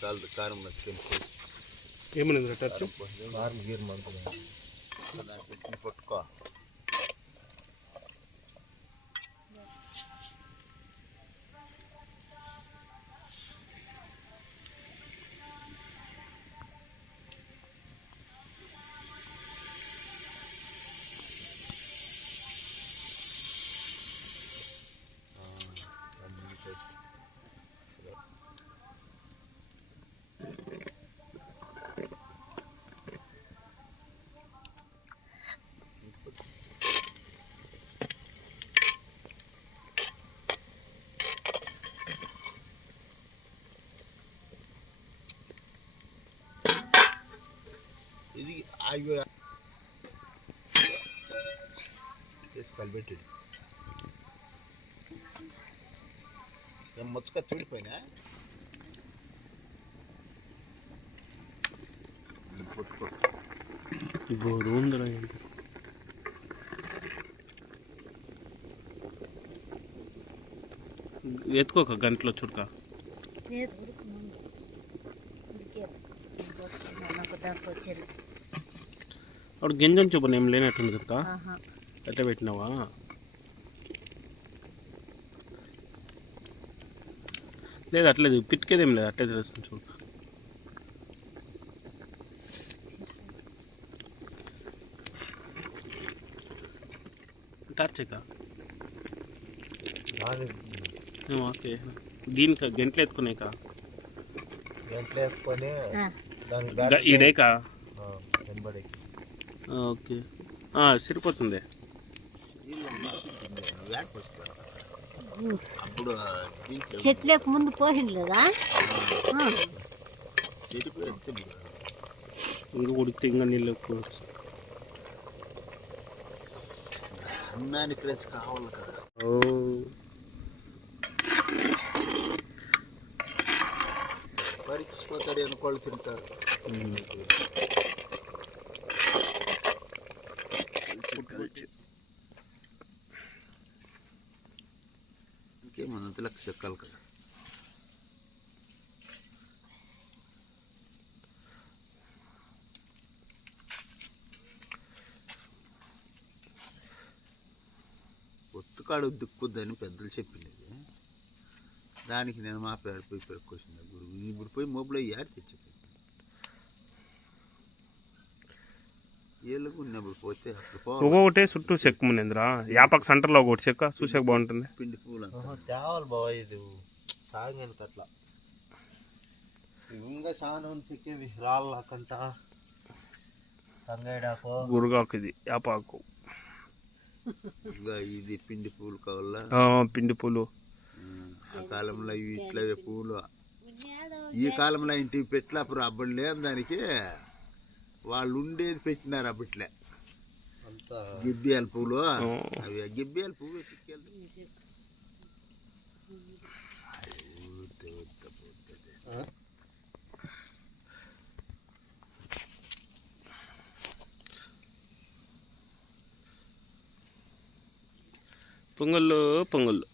చాలదు కారం ఏమనింది టచ్ కారం గీరు మంటుంది ఇది కలిపెట్టాడు. చూడిపోయినా పట్టుకో ఇప్పుడు ఉందిరా ఎత్తుకోక గంటలో చుడక. నాకు దాంట్లో వచ్చేది అప్పుడు గింజం చూపని ఏం లేనట్టుంది కదా. ఎట్ట పెట్టినావా? లేదు అట్లేదు. పిట్కేదేం లేదు అట్లే తెలుస్తుంది చూడు. టార్చెక్క ఓకే. దీనికి గంటలు ఎత్తుకునేక? గంటలు దానికి ఈడేకా? ఓకే. ఆ, సరిపోతుంది. అప్పుడు చెట్లకు ముందు పోసింది కదా? ఇంకా ఉడికితే ఇంకా నీళ్ళు ఎక్కువ వస్తాయి. అన్నానికి రుచి కావాలి కదా. ఓ. పరిచిపోతాడు అనుకోళ్ళు తింటారు. ఇంకేమన్నా లక్ష చెక్కాలి కదా. ఒత్తుకాడు దిక్కుద్దని పెద్దలు చెప్పింది దానికి నేను మా పేడ పోయి పెట్టుకొచ్చింది గురువు ఇప్పుడు పోయి మొబైల్ యాడ్ తెచ్చి ఏళ్ళకు ఉన్నప్పుడు పోతే అప్పుడు పోవాలి ఒక్కొక్కటే చుట్టూ చెక్కు మునిందిరా. యాపక్ సెంటర్లో ఒకటి చెక్క చూసాక బాగుంటుంది. పిండి అంతా తేవాలి బావ ఇది. సాగేనక అట్లా. ఇంకా చాలా చెక్కేవి. రాళ్ళ కంట తంగేడాకో. గురుగాకు ఇది యాపాకు. ఇంకా ఇది పిండి పువ్వులు కావాలా? పిండి పూలు. ఆ కాలంలో ఇట్లా పువ్వులు ఈ కాలంలో ఇంటికి పెట్ల అప్పుడు అప్పుడు లేదు దానికి వాళ్ళు ఉండేది పెట్టినారు అప్పట్లే అంతా గిబ్బియాల పువ్వులు. అవి గిబ్బియాల పువ్వు పొంగళ్ళు పొంగళ్ళు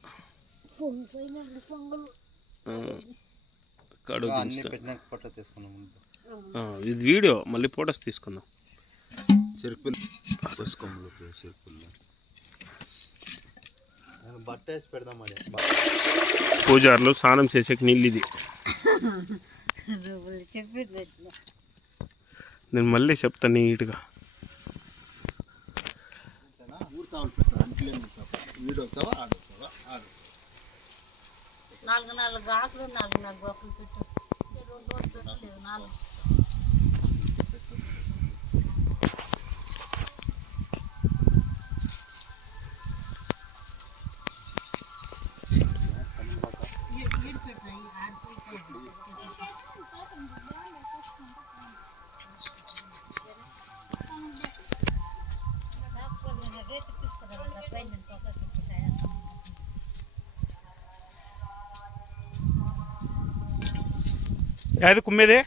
కడుగు. పెట్టినాక ఫోటో తీసుకున్నాం ఇది వీడియో. మళ్ళీ ఫొటోస్ తీసుకుందాం. చెరుకులు పుష్కములు చెరుకులు నేను బట్ట వేసి పెడదాం మరి. పూజారులు స్నానం చేసేకి నీళ్ళు ఇది నేను మళ్ళీ చెప్తాను నీట్గా. నాలుగు నాలుగు ఆకులు నాలుగు నాలుగు ఆకులు పెట్టు. вот, 少留那里 ఏది కుమ్మేదే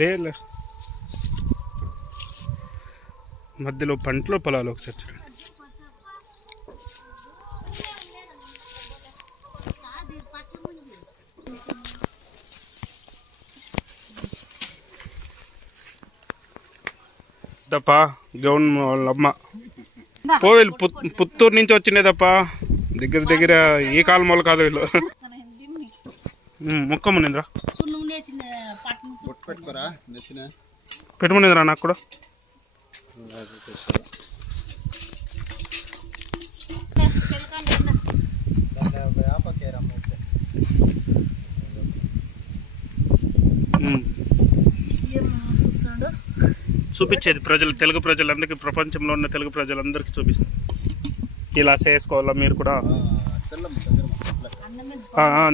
లేదు మధ్యలో పంటలో పొలాలు ఒకసారి చూడండి డప్పా గౌన్ వాళ్ళమ్మ పోవీళ్ళు పుత్ పుత్తూరు నుంచి వచ్చినదప్ప దగ్గర దగ్గర ఈ కాలం వాళ్ళు కాదు వీళ్ళు. ఉమ్, ముక్క మునింద్రా నువ్వు నేసిన పట్టణం బొట్టు పెట్టుకోరా? నెత్తిన పెట్టుమునింద్రా నాకు కూడా. చూపించేది ప్రజలు తెలుగు ప్రజలందరికీ ప్రపంచంలో ఉన్న తెలుగు ప్రజలందరికీ చూపిస్తాం. ఇలా చేసుకోవాలా మీరు కూడా?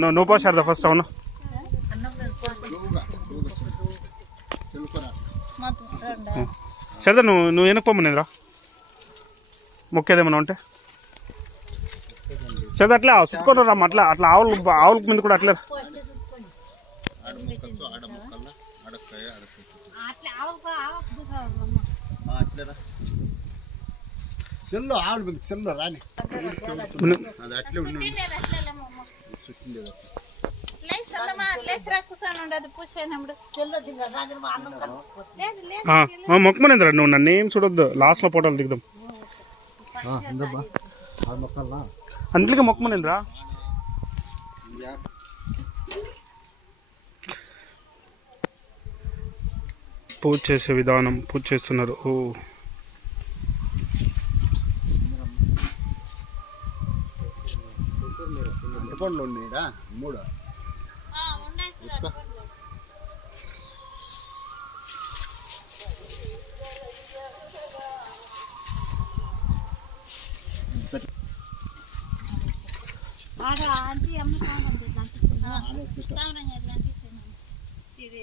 నువ్వు పోసారు ఫస్ట్ అవును? అన్నం నువ్వు నువ్వు వెనక్కి పొమ్మనిరా మొక్కేదేమన్నా ఉంటే. సరే అట్లా సుట్టుకొని రమ్మ అట్లా అట్లా ఆవులు ఆవుల మీద కూడా అట్లే అట్లేరా చెల్లు మీకు చెల్లు రాని. అది అట్లే ఉండి. చుట్టిండేది మొక్కమనేంద్రా నువ్వు? నన్ను ఏం చూడొద్దు. లాస్ట్లో ఫోటోలు దిగుదాం. అందుకే మొక్కమనేంద్రా? పూజ చేసే విధానం పూజ చేస్తున్నారు. ఓ. ఆంటీ అమ్మ ఇది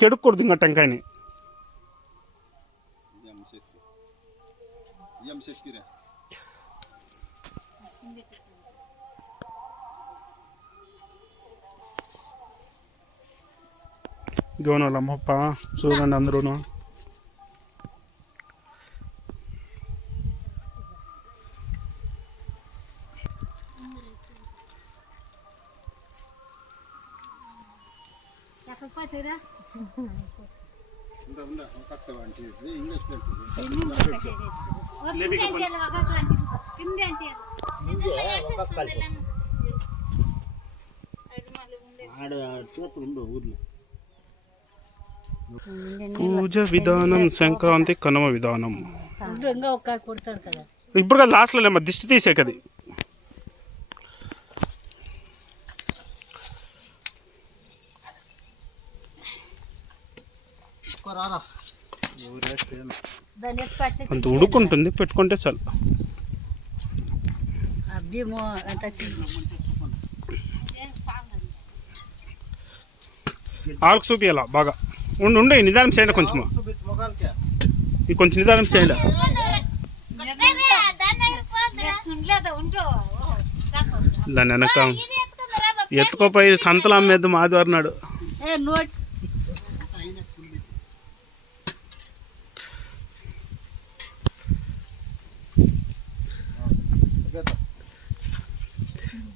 కెడుక్కూడదు ఇంకా టెంకాయని. ఎం చూడండి అందరూను. ఊర్లో. పూజ విధానం సంక్రాంతి కనుమ విధానం. ఇప్పుడు కదా. లాస్ట్లో దిష్టి తీసే కది రారా దాన్ని ఎత్తి పట్టి అంత ఉడుకుంటుంది పెట్టుకుంటే చాలు. ఆళ్ళకు చూపియాల బాగా. ఉండు ఉండే నిదానం చేయండి కొంచెం ఈ కొంచెం నిదానం చేయండి. దాని వెనక ఎత్తుకోపోయి సంతలు అమ్మేద్దాం ఆదివారం ఏ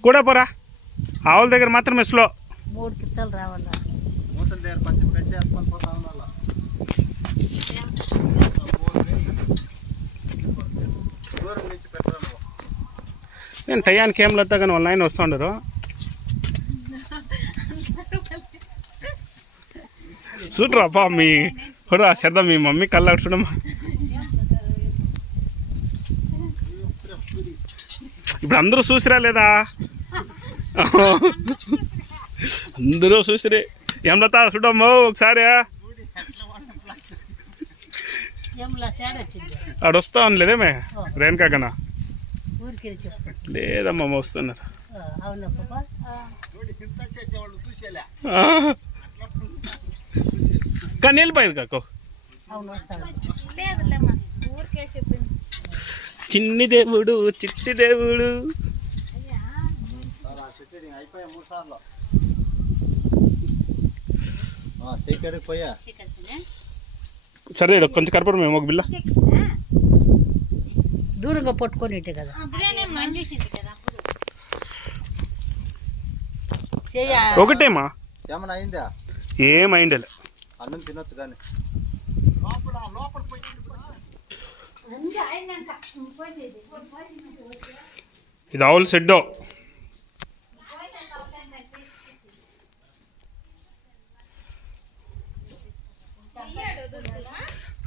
కూడా పోరా. ఆవుల దగ్గర మాత్రమే స్లో మూడు కిత్తలు రావాలా? మూతల దగ్గర కొంచెం కట్టి వేసుకొని పోతా ఉండాలి దూరం నుంచి పెట్టరా నువ్వు? నేను టయానికి ఏం లేదు కానీ వాళ్ళ ఆయన వస్తూ ఉండరు. చూడరా అప్ప మీ ఇప్పుడు ఆ శ్రద్ధ మీ మమ్మీ కళ్ళ చూడమ్మా. ఇప్పుడు అందరూ చూసిరా లేదా? అందరూ చూసిరే. ఏం లతా చూడమ్మో ఒకసారి ఏమిలా తేడా వచ్చింది ఆడ వస్తా లేదేమే రేణుకా కన్నా. ఊరికి వెళ్ళి చెప్పు లేదమ్మా వస్తున్నారు కానీ వెళ్ళిపోయేది కాకు. చిన్ని దేవుడు చిట్టి దేవుడు. అయిపోయా మూడు సార్లు. సెక్కడికి పోయా. సరే కొంచెం కరపడం మేము ఒక బిల్ల. దూరంగా పట్టుకొని కదా. ఒకటేమా? ఏమన్నా అయిందా? ఏమైండలే అన్నం తినొచ్చు కానీ. ఇది ఆవులు సెడ్డో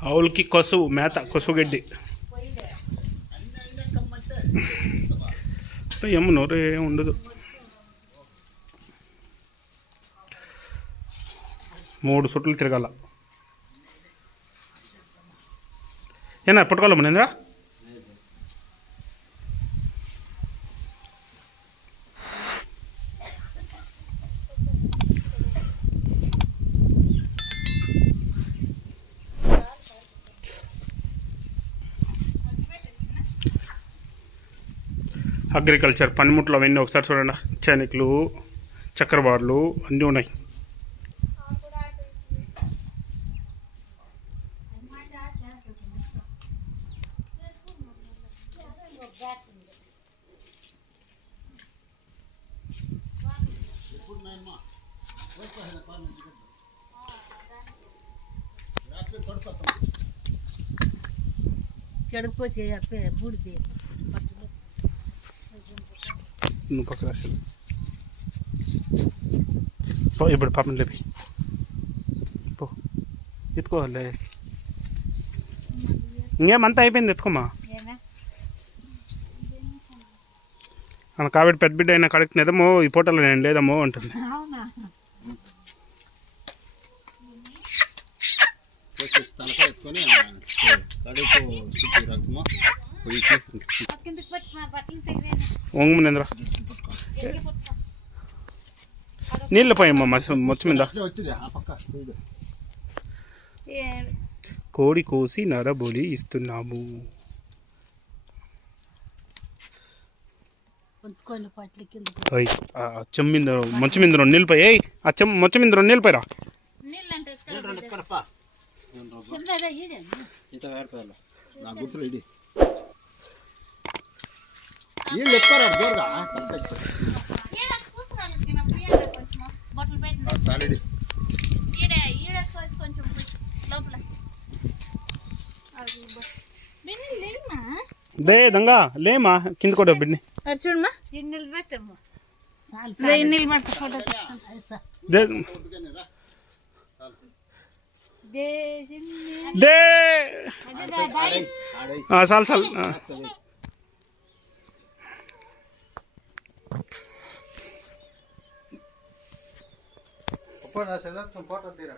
ఆవులకి కొసువు మేత కొసువు గడ్డి ఏమో నోరు ఏం ఉండదు. మూడు సుట్లు తిరగాల. ఏనా పట్టుకోవాలమ్మ మనేంద్ర అగ్రికల్చర్ పనిముట్లు అవన్నీ ఒకసారి చూడండి. చనికలు చక్రబార్లు అన్నీ ఉన్నాయి. చెడుకు పోసి అప్పే బూడిది నువ్వు పక్క రాసేది పో ఇప్పుడు పాపం లేపి పో ఎత్తుకోవాలి ఇంకేమంతా అయిపోయింది ఎత్తుకోమా ఏమే? మన కాబట్టి పెద్ద బిడ్డ అయినా కడుగుతున్నదేమో ఈ పూటలో నేను లేదమ్మో తలకాయ ఎత్తుకొని కడుపు చుట్టూ రక్తమో పొయ్యికి కిందకి పట్టి మా బట్టలు తెగిపోయినా ఒంగు నింద్ర నీళ్ళు పోయమ్మా మసి మొచ్చు మీద కోడి కోసి నరబొలి ఇస్తున్నాము ఉంచుకొని పట్ల కింద ఓయ్, ఆ చెమ్మ మీద మంచు మీద రెండు నీళ్ళు పోయి మీద రెండు నీళ్ళు పోయిరా నా గుర్తులు వీళ్ళు ఎక్కారు జోరుగా తలకాయ ఎత్తుకొని. ఈడ కూర్చున్నాను తినప్పుడు ఈడ కొంచెం బట్టలు పెట్టిన ఆ సాలిడి దే దంగా లేమా కింద కూడా బిడ్ని చూడమ్మా. ఫోటో దే. ఆ, చాలు చాలు. ఆ. ఫోటో తీరా